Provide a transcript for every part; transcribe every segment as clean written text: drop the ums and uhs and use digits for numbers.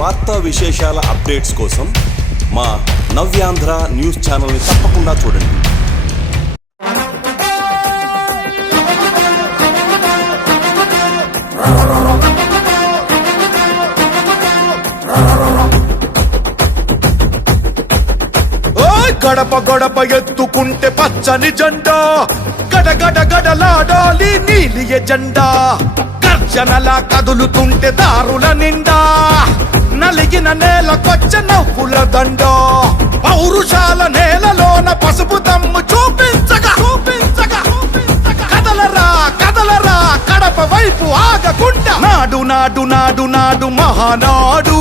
వార్తా విశేషాల అప్డేట్స్ కోసం మా నవ్యాంధ్ర న్యూస్ ఛానల్ని తప్పకుండా చూడండి. గడప గడప ఎత్తుకుంటే పచ్చని జెండా, గడగడ గడలాడాలి నీలి ఎజెండా. గర్జనలా కదులుతుంటే దారుల నిండా, నలిగిన నేలకొచ్చ నవ్వుల దండ. పౌరుషాల నేలలోన పసుపు దమ్ము చూపించగా కదలరా కదలరా కడప వైపు ఆగకుండా. నాడు నాడు నాడు నాడు మహానాడు,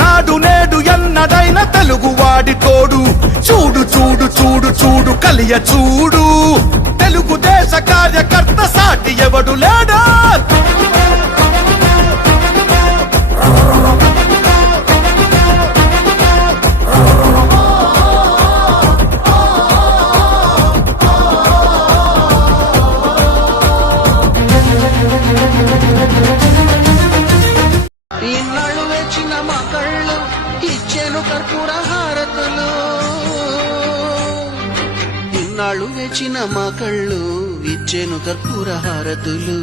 నాడు నేడు ఎన్నడైన తెలుగువాడి తోడు. చూడు చూడు చూడు చూడు కలియ చూడు, తెలుగుదేశ కార్యకర్త సాటి ఎవడు లేడా. ఇన్నాళ్ళు వేచిన మా కళ్ళు ఇచ్చేను కర్పూర హారతులు. ఇన్నాళ్ళు వేచిన మా కళ్ళు ఇచ్చేను కర్పూర హారతులు.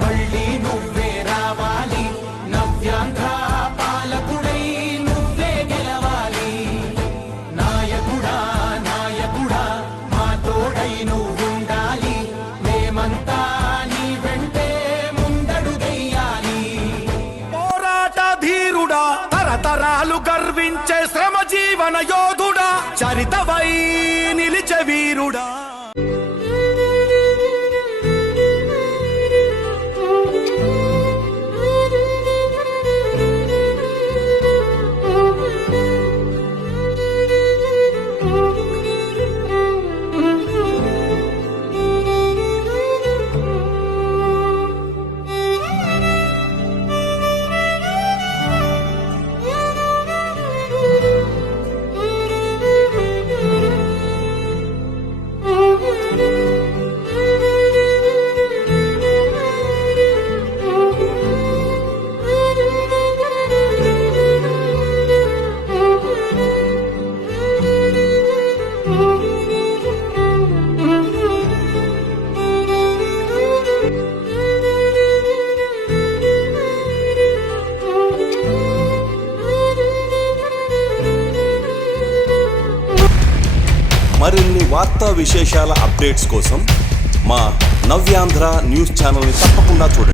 మళ్ళీ నువ్వే రావాలి, నవ్యాంధ్ర పాలకుడై నువ్వే గెలవాలి. నాయకుడా నాయకుడా మా తోడై నువ్వుండాలి, మేమంతా నీ వెంటే ముందడుగెయ్యాలి. పోరాట ధీరుడా, తరతరాలు గర్వించే శ్రమ జీవన యోధుడా, చరితవై నిలిచే వీరుడా. మరిన్ని వార్తా విశేషాల అప్డేట్స్ కోసం మా నవ్యాంధ్ర న్యూస్ ఛానల్ని తప్పకుండా చూడండి.